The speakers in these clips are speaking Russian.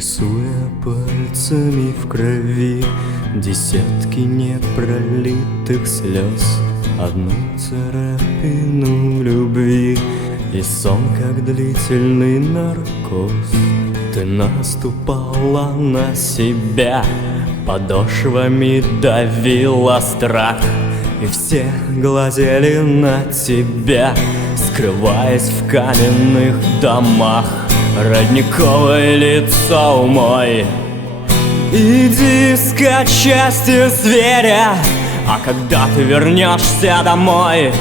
Рисуя пальцами в крови десятки непролитых слез, одну царапину любви и сон, как длительный наркоз. Ты наступала на себя, подошвами давила страх, и все глазели на тебя, скрываясь в каменных домах. Родниковое лицо мой, иди искать счастье зверя, а когда ты вернешься домой,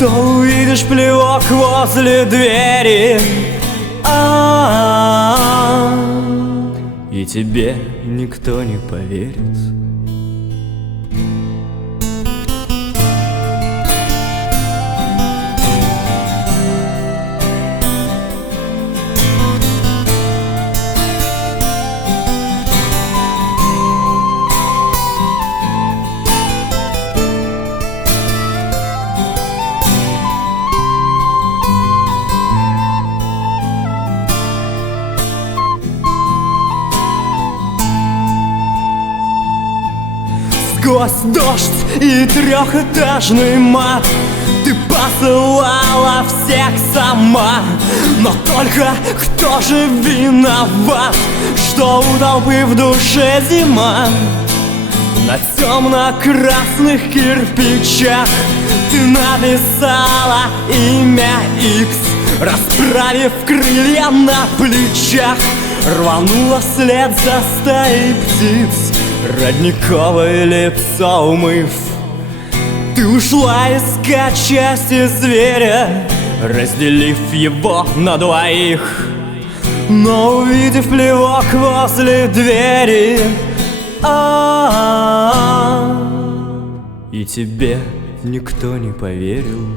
то увидишь плевок возле двери. И тебе никто не поверит. Сквозь дождь и трехэтажный мат ты посылала всех сама. Но только кто же виноват, что у толпы в душе зима? На темно-красных кирпичах ты написала имя Икс, расправив крылья на плечах, рванула вслед за стаей птиц. Родниковое лицо умыв, ты ушла искать счастье зверя, разделив его на двоих. Но увидев плевок возле двери, и тебе никто не поверил.